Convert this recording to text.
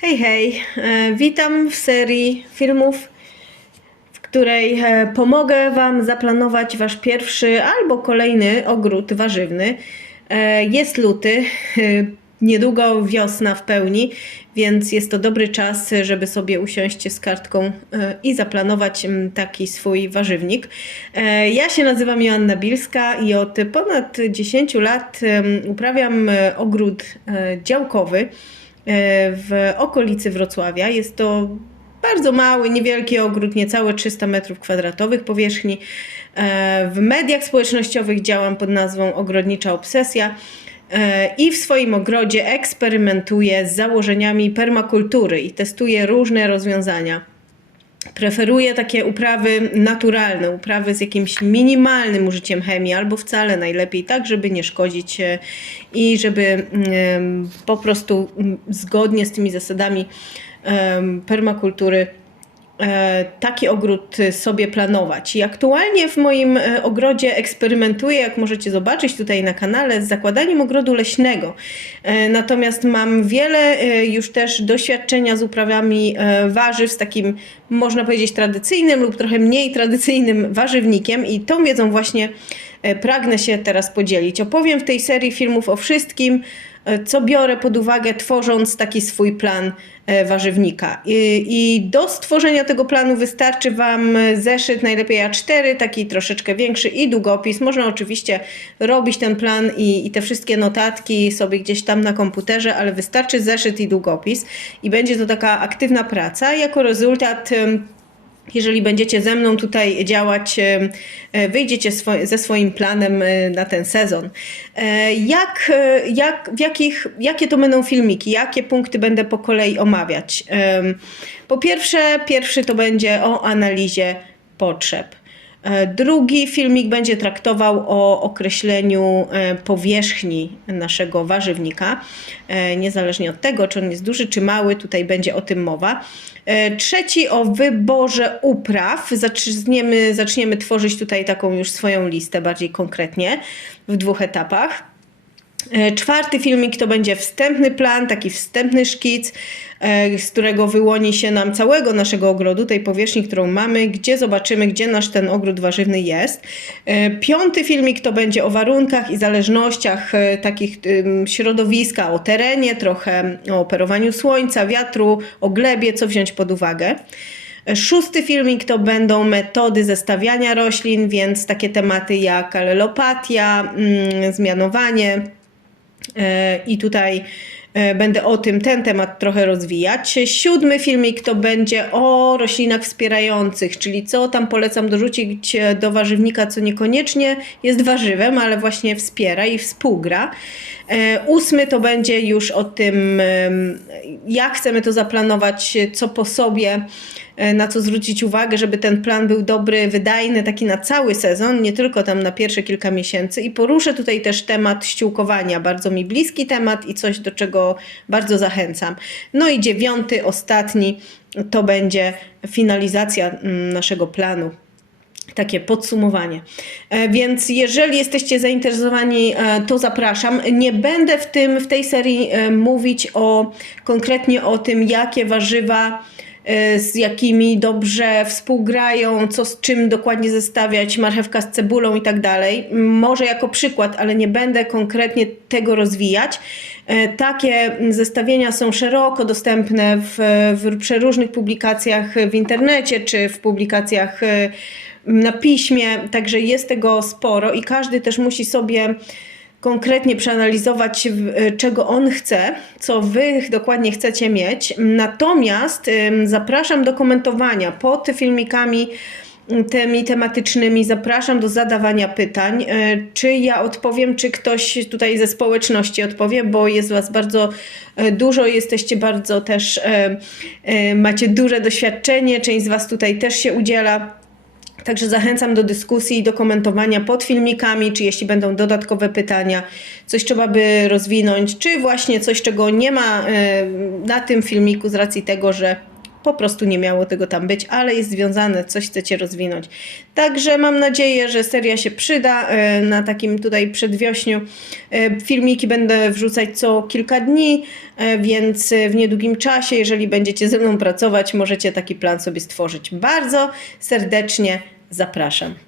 Hej, hej. E, Witam w serii filmów, w której e, pomogę Wam zaplanować Wasz pierwszy albo kolejny ogród warzywny. E, Jest luty, niedługo wiosna w pełni, więc jest to dobry czas, żeby sobie usiąść z kartką i zaplanować taki swój warzywnik. Ja się nazywam Joanna Bilska i od ponad 10 lat uprawiam ogród działkowy w okolicy Wrocławia. Jest to bardzo mały, niewielki ogród, niecałe 300 metrów kwadratowych powierzchni. E, W mediach społecznościowych działam pod nazwą Ogrodnicza Obsesja e, i w swoim ogrodzie eksperymentuję z założeniami permakultury i testuję różne rozwiązania. Preferuję takie uprawy naturalne, uprawy z jakimś minimalnym użyciem chemii, albo wcale najlepiej, tak, żeby nie szkodzić e, i żeby mm, po prostu mm, zgodnie z tymi zasadami permakultury taki ogród sobie planować. I aktualnie w moim e, ogrodzie eksperymentuję, jak możecie zobaczyć tutaj na kanale, z zakładaniem ogrodu leśnego. E, Natomiast mam wiele e, już też doświadczenia z uprawami e, warzyw, z takim można powiedzieć tradycyjnym lub trochę mniej tradycyjnym warzywnikiem i tą wiedzą właśnie e, pragnę się teraz podzielić. Opowiem w tej serii filmów o wszystkim, e, co biorę pod uwagę, tworząc taki swój plan e, warzywnika. I, I do stworzenia tego planu wystarczy Wam zeszyt, najlepiej A4, taki troszeczkę większy i długopis. Można oczywiście robić ten plan i, i te wszystkie notatki sobie gdzieś tam na komputerze, ale wystarczy zeszyt i długopis i będzie to taka aktywna praca. Jako rezultat jeżeli będziecie ze mną tutaj działać, e, wyjdziecie ze swoim planem e, na ten sezon. E, Jak, jak, w jakich, jakie to będą filmiki? Jakie punkty będę po kolei omawiać? Po pierwsze, pierwszy to będzie o analizie potrzeb. E, Drugi filmik będzie traktował o określeniu e, powierzchni naszego warzywnika, e, niezależnie od tego, czy on jest duży, czy mały, tutaj będzie o tym mowa. Trzeci o wyborze upraw. Zaczniemy, zaczniemy tworzyć tutaj taką już swoją listę bardziej konkretnie w dwóch etapach. E, Czwarty filmik to będzie wstępny plan, taki wstępny szkic, e, z którego wyłoni się nam całego naszego ogrodu, tej powierzchni, którą mamy, gdzie zobaczymy, gdzie nasz ten ogród warzywny jest. E, Piąty filmik to będzie o warunkach i zależnościach takich środowiska, o terenie, trochę o operowaniu słońca, wiatru, o glebie, co wziąć pod uwagę. Szósty filmik to będą metody zestawiania roślin, więc takie tematy jak alelopatia, mm, zmianowanie. I tutaj e, będę o tym, ten temat trochę rozwijać. Siódmy filmik to będzie o roślinach wspierających, czyli co tam polecam dorzucić e, do warzywnika, co niekoniecznie jest warzywem, ale właśnie wspiera i współgra. E, Ósmy to będzie już o tym, jak chcemy to zaplanować, co po sobie, na co zwrócić uwagę, żeby ten plan był dobry, wydajny, taki na cały sezon, nie tylko tam na pierwsze kilka miesięcy. I poruszę tutaj też temat ściółkowania, bardzo mi bliski temat i coś, do czego bardzo zachęcam. No i dziewiąty, ostatni, to będzie finalizacja mm, naszego planu takie podsumowanie. E, Więc jeżeli jesteście zainteresowani, e, to zapraszam. Nie będę w tym w tej serii e, mówić o konkretnie o tym, jakie warzywa e, z jakimi dobrze współgrają, co z czym dokładnie zestawiać, marchewka z cebulą i tak dalej. Może jako przykład, ale nie będę konkretnie tego rozwijać. E, Takie zestawienia są szeroko dostępne w, w przeróżnych publikacjach w internecie czy w publikacjach e, na piśmie, także jest tego sporo i każdy też musi sobie konkretnie przeanalizować, e, czego on chce, co wy dokładnie chcecie mieć. Natomiast zapraszam do komentowania pod filmikami tymi tematycznymi. Zapraszam do zadawania pytań. E, Czy ja odpowiem, czy ktoś tutaj ze społeczności odpowie, bo jest Was bardzo e, dużo, jesteście bardzo też, macie duże doświadczenie, część z Was tutaj też się udziela. Także zachęcam do dyskusji i do komentowania pod filmikami, czy jeśli będą dodatkowe pytania, coś trzeba by rozwinąć, czy właśnie coś, czego nie ma e, na tym filmiku z racji tego, że po prostu nie miało tego tam być, ale jest związane, coś chcecie rozwinąć. Także mam nadzieję, że seria się przyda e, na takim tutaj przedwiośniu. E, Filmiki będę wrzucać co kilka dni, e, więc w niedługim czasie, jeżeli będziecie ze mną pracować, możecie taki plan sobie stworzyć. Bardzo serdecznie zapraszam.